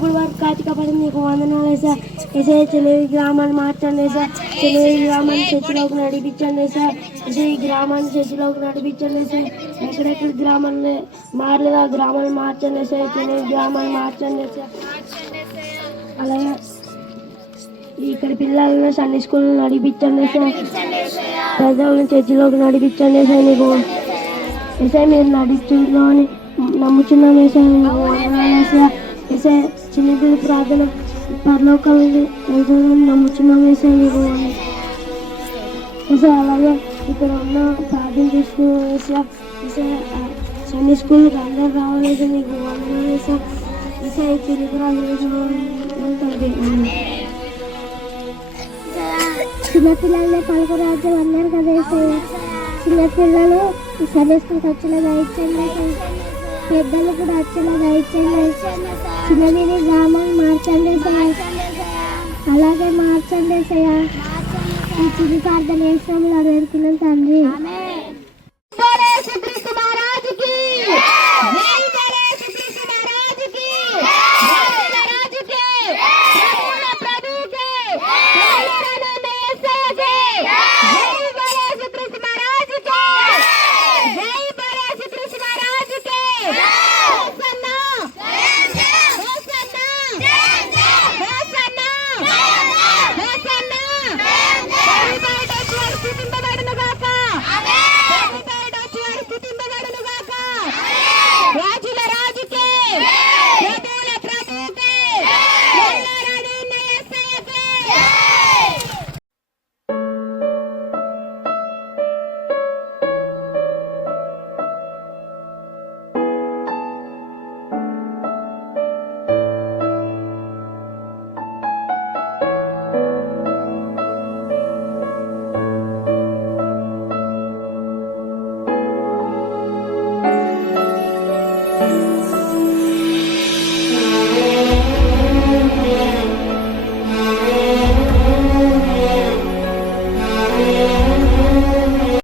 ఇప్పుడు వరకు కార్తీక పడి నీకు వందనాలు వేసా ఎసే చెలివి గ్రామాన్ని మార్చండి వేసా చెలివి గ్రామాన్ని చర్చిలోకి నడిపించండి వేసా ఎసే ఈ గ్రామాన్ని చర్చిలోకి నడిపించండి వేసా ఎక్కడెక్కడ గ్రామాన్ని మారలేదు ఆ గ్రామాన్ని మార్చండి వేసా చెలివి గ్రామాన్ని మార్చండి వేసా అలాగే ఇక్కడ పిల్లలను సండే స్కూల్ నడిపించండి వేసా ప్రజలను చర్చిలోకి నడిపించండి వేసా నీకు వేసా మీరు నడిపించులో అని నమ్ముచున్నాం వేసా వేసా వేసే చిన్నపిల్ల ప్రార్థన పరలోకాలని నమ్ముచున్నాం వేసే నీకు వేసే అలాగే ఇక్కడ ఉన్న ప్రార్థన చేసుకుని వేసా వేసే సండే స్కూల్కి అందరు రావాలేసా నీకు వందనం వేసా వేసే తిరిగి రాలేదు చిన్నపిల్లలే పలుకు రాజ్యం అన్నారు కదా వేసే చిన్నపిల్లలు సండే స్కూల్కి వచ్చేలా దయచండి పెద్దలు కూడా వచ్చేలా దయచండి చిన్నది గ్రామాన్ని మార్చండి అలాగే మార్చండి ఈ చిన్న ప్రార్థన వేసినాము అడుగుతున్నాం తండ్రి.